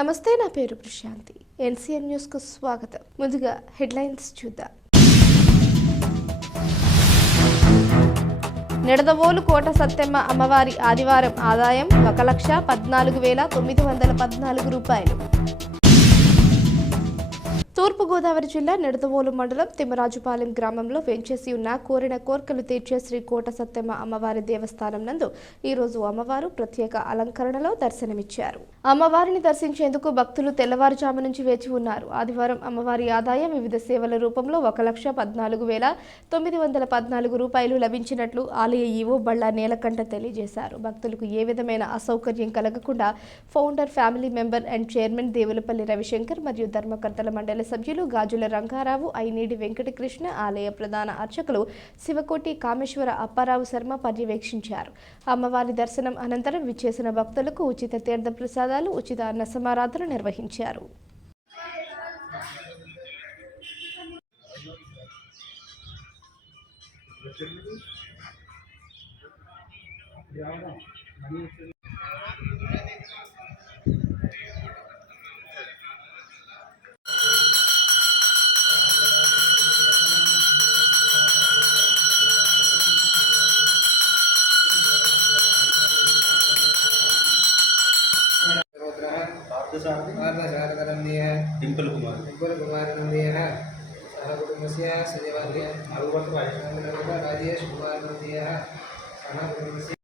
నమస్తే, నా పేరు ప్రశాంతి. ఎన్సీఎన్ న్యూస్ కు స్వాగతం. ముందుగా హెడ్లైన్స్ చూద్దాం. నిడదవోలు కోట సత్తెమ్మ అమ్మవారి ఆదివారం ఆదాయం 1,14,914 రూపాయలు. తూర్పుగోదావరి జిల్లా నిడదవోలు మండలం తిమ్మరాజుపాలెం గ్రామంలో వెంచేసి ఉన్న కోరిన కోర్కెలు తీర్చే శ్రీ కోట సత్తెమ్మ అమ్మవారి దేవస్థానం నందు ఈరోజు అమ్మవారు ప్రత్యేక అలంకరణలో దర్శనమిచ్చారు. అమ్మవారిని దర్శించేందుకు భక్తులు తెల్లవారుజాము నుంచి వేచి ఉన్నారు. ఆదివారం అమ్మవారి ఆదాయం వివిధ సేవల రూపంలో 1,14,914 రూపాయలు లభించినట్లు ఆలయ ఈవో బళ్ళ నీలకంఠ తెలియజేశారు. భక్తులకు ఏ విధమైన అసౌకర్యం కలగకుండా founder, family member and chairman Devulapalli Ravishankar మరియు ధర్మకర్తల మండలి సభ్యులు గాజుల రంగారావు, ఐనీడి వెంకటకృష్ణ, ఆలయ ప్రధాన అర్చకులు శివకోటి కామేశ్వర అప్పారావు శర్మ పర్యవేక్షించారు. అమ్మవారి దర్శనం అనంతరం విచ్చేసిన భక్తులకు ఉచిత తీర్థ ప్రసాదాలు, ఉచిత అన్న సమారాధన నిర్వహించారు. डिंपल कुमार नंदियः सहकुटुम्बस्य सजवान्य राजेश कुमार नंदियः सहकुटुम्बस्य